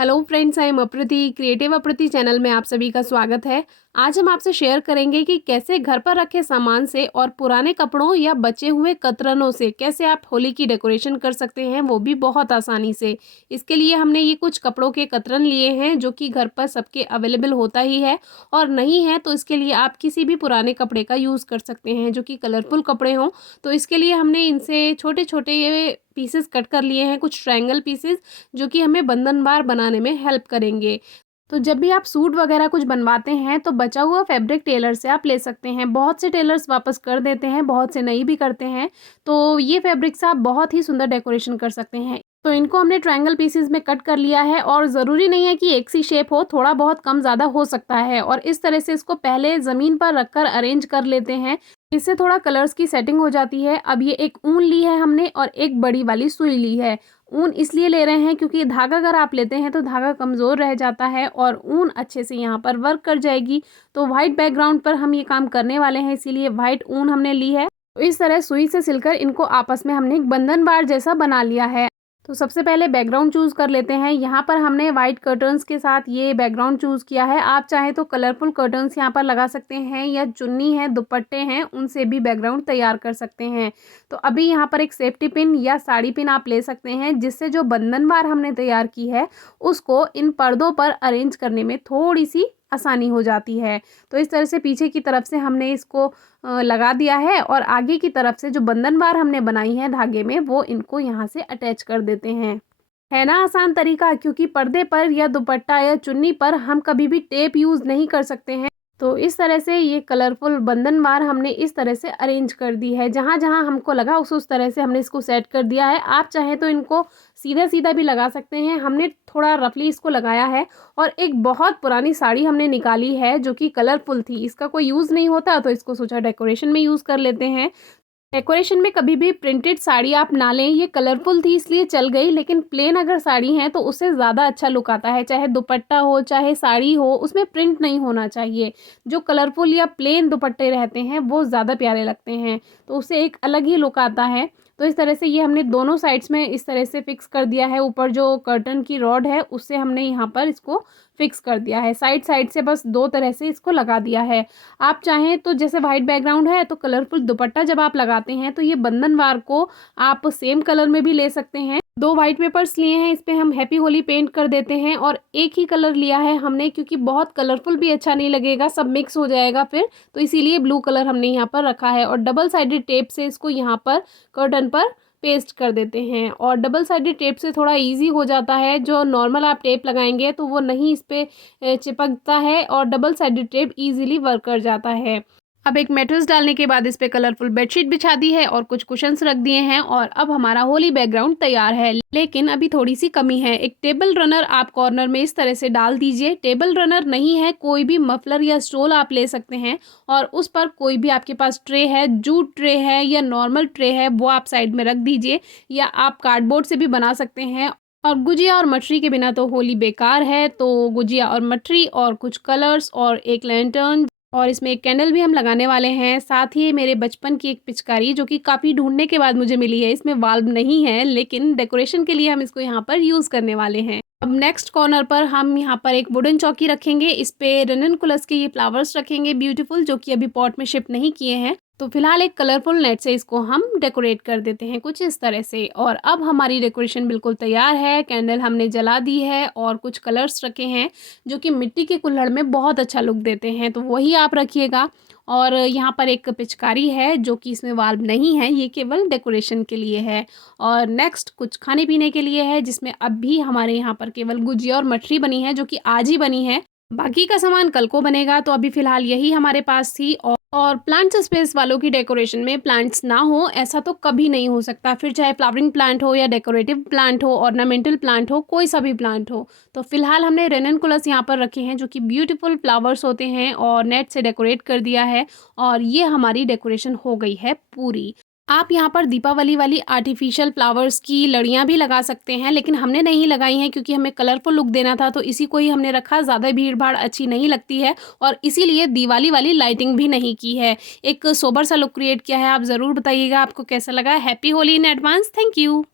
Hello friends, I am अप्रति। Creative अप्रति channel में आप सभी का स्वागत है। आज हम आपसे शेयर करेंगे कि कैसे घर पर रखे सामान से और पुराने कपड़ों या बचे हुए कतरनों से कैसे आप होली की डेकोरेशन कर सकते हैं, वो भी बहुत आसानी से। इसके लिए हमने ये कुछ कपड़ों के कतरन लिए हैं जो कि घर पर सबके अवेलेबल होता ही है, और नहीं है तो इसके लिए आप किसी भी पुराने कपड़े का यूज़ कर सकते हैं जो कि कलरफुल कपड़े हों। तो इसके लिए हमने इनसे छोटे छोटे ये पीसेस कट कर लिए हैं, कुछ ट्रायंगल पीसेस, जो कि हमें बंधनवार बनाने में हेल्प करेंगे। तो जब भी आप सूट वगैरह कुछ बनवाते हैं तो बचा हुआ फैब्रिक टेलर से आप ले सकते हैं। बहुत से टेलर्स वापस कर देते हैं, बहुत से नहीं भी करते हैं। तो ये फैब्रिक से आप बहुत ही सुंदर डेकोरेशन कर सकते हैं। तो इनको हमने ट्रायंगल पीसेस में कट कर लिया है, और ज़रूरी नहीं है कि एक सी शेप हो, थोड़ा बहुत कम ज़्यादा हो सकता है। और इस तरह से इसको पहले ज़मीन पर रखकर अरेंज कर लेते हैं। इससे थोड़ा कलर्स की सेटिंग हो जाती है। अब ये एक ऊन ली है हमने और एक बड़ी वाली सुई ली है। ऊन इसलिए ले रहे हैं क्योंकि धागा अगर आप लेते हैं तो धागा कमज़ोर रह जाता है और ऊन अच्छे से यहाँ पर वर्क कर जाएगी। तो वाइट बैकग्राउंड पर हम ये काम करने वाले हैं, इसीलिए वाइट ऊन हमने ली है। तो इस तरह सुई से सिलकर इनको आपस में हमने एक बंधन बार जैसा बना लिया है। तो सबसे पहले बैकग्राउंड चूज़ कर लेते हैं। यहाँ पर हमने वाइट कर्टन्स के साथ ये बैकग्राउंड चूज़ किया है। आप चाहें तो कलरफुल कर्टन्स यहाँ पर लगा सकते हैं, या चुन्नी है, दुपट्टे हैं, उनसे भी बैकग्राउंड तैयार कर सकते हैं। तो अभी यहाँ पर एक सेफ्टी पिन या साड़ी पिन आप ले सकते हैं, जिससे जो बंधनवार हमने तैयार की है उसको इन पर्दों पर अरेंज करने में थोड़ी सी आसानी हो जाती है। तो इस तरह से पीछे की तरफ से हमने इसको लगा दिया है, और आगे की तरफ से जो बंधनवार हमने बनाई है धागे में, वो इनको यहाँ से अटैच कर देते हैं। है ना आसान तरीका, क्योंकि पर्दे पर या दुपट्टा या चुन्नी पर हम कभी भी टेप यूज़ नहीं कर सकते हैं। तो इस तरह से ये कलरफुल बंधनवार हमने इस तरह से अरेंज कर दी है। जहाँ जहाँ हमको लगा उस तरह से हमने इसको सेट कर दिया है। आप चाहें तो इनको सीधा सीधा भी लगा सकते हैं, हमने थोड़ा रफली इसको लगाया है। और एक बहुत पुरानी साड़ी हमने निकाली है जो कि कलरफुल थी, इसका कोई यूज़ नहीं होता तो इसको सोचा डेकोरेशन में यूज़ कर लेते हैं। डेकोरेशन में कभी भी प्रिंटेड साड़ी आप ना लें, ये कलरफुल थी इसलिए चल गई, लेकिन प्लेन अगर साड़ी है तो उससे ज़्यादा अच्छा लुक आता है। चाहे दुपट्टा हो चाहे साड़ी हो, उसमें प्रिंट नहीं होना चाहिए। जो कलरफुल या प्लेन दुपट्टे रहते हैं वो ज़्यादा प्यारे लगते हैं, तो उससे एक अलग ही लुक आता है। तो इस तरह से ये हमने दोनों साइड्स में इस तरह से फिक्स कर दिया है। ऊपर जो कर्टन की रॉड है उससे हमने यहाँ पर इसको फिक्स कर दिया है। साइड साइड से बस दो तरह से इसको लगा दिया है। आप चाहें तो जैसे वाइट बैकग्राउंड है तो कलरफुल दुपट्टा जब आप लगाते हैं तो ये बंधनवार को आप सेम कलर में भी ले सकते हैं। दो वाइट पेपर्स लिए हैं, इस पे हम हैप्पी होली पेंट कर देते हैं, और एक ही कलर लिया है हमने क्योंकि बहुत कलरफुल भी अच्छा नहीं लगेगा, सब मिक्स हो जाएगा फिर। तो इसीलिए ब्लू कलर हमने यहाँ पर रखा है, और डबल साइडेड टेप से इसको यहाँ पर कर्टन पर पेस्ट कर देते हैं। और डबल साइडेड टेप से थोड़ा इजी हो जाता है, जो नॉर्मल आप टेप लगाएंगे तो वो नहीं इस पे चिपकता है, और double sided tape easily work कर जाता है। अब एक मैट्रेस डालने के बाद इस पे कलरफुल बेडशीट बिछा दी है और कुछ कुशन्स रख दिए हैं, और अब हमारा होली बैकग्राउंड तैयार है। लेकिन अभी थोड़ी सी कमी है। एक टेबल रनर आप कॉर्नर में इस तरह से डाल दीजिए। टेबल रनर नहीं है, कोई भी मफलर या स्टोल आप ले सकते हैं, और उस पर कोई भी आपके पास ट्रे है, जूट ट्रे है या नॉर्मल ट्रे है, वो आप साइड में रख दीजिए, या आप कार्डबोर्ड से भी बना सकते हैं। और गुजिया और मठरी के बिना तो होली बेकार है, तो गुजिया और मठरी और कुछ कलर्स और एक लैंटर्न, और इसमें एक कैंडल भी हम लगाने वाले हैं। साथ ही मेरे बचपन की एक पिचकारी जो कि काफ़ी ढूंढने के बाद मुझे मिली है, इसमें वाल्व नहीं है, लेकिन डेकोरेशन के लिए हम इसको यहाँ पर यूज़ करने वाले हैं। अब नेक्स्ट कॉर्नर पर हम यहाँ पर एक वुडन चौकी रखेंगे। इस पे रननकुलस के ये फ्लावर्स रखेंगे ब्यूटीफुल, जो कि अभी पॉट में शिफ्ट नहीं किए हैं। तो फिलहाल एक कलरफुल नेट से इसको हम डेकोरेट कर देते हैं कुछ इस तरह से। और अब हमारी डेकोरेशन बिल्कुल तैयार है। कैंडल हमने जला दी है और कुछ कलर्स रखे हैं जो कि मिट्टी के कुल्हड़ में बहुत अच्छा लुक देते हैं, तो वही आप रखिएगा। और यहाँ पर एक पिचकारी है जो कि इसमें वाल्व नहीं है, ये केवल डेकोरेशन के लिए है। और नेक्स्ट कुछ खाने पीने के लिए है, जिसमें अब भी हमारे यहाँ पर केवल गुजिया और मठरी बनी है, जो कि आज ही बनी है। बाकी का सामान कल को बनेगा। तो अभी फ़िलहाल यही हमारे पास थी। और प्लांट्स स्पेस वालों की डेकोरेशन में प्लांट्स ना हो ऐसा तो कभी नहीं हो सकता, फिर चाहे फ्लावरिंग प्लांट हो या डेकोरेटिव प्लांट हो, ऑर्नामेंटल प्लांट हो, कोई सा भी प्लांट हो। तो फिलहाल हमने रेननकुलस यहाँ पर रखे हैं जो कि ब्यूटीफुल फ्लावर्स होते हैं, और नेट से डेकोरेट कर दिया है, और ये हमारी डेकोरेशन हो गई है पूरी। आप यहाँ पर दीपावली वाली आर्टिफिशियल फ्लावर्स की लड़ियाँ भी लगा सकते हैं, लेकिन हमने नहीं लगाई हैं क्योंकि हमें कलरफुल लुक देना था, तो इसी को ही हमने रखा। ज़्यादा भीड़ भाड़ अच्छी नहीं लगती है, और इसीलिए दिवाली वाली लाइटिंग भी नहीं की है। एक सोबर सा लुक क्रिएट किया है। आप ज़रूर बताइएगा आपको कैसा लगा। Happy Holi in advance. Thank you.